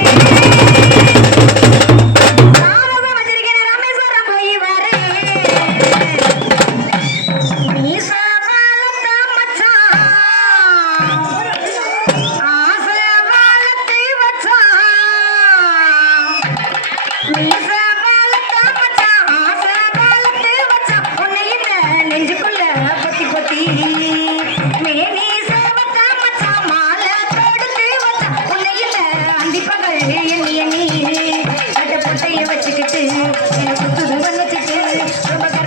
Thank Everybody, everybody.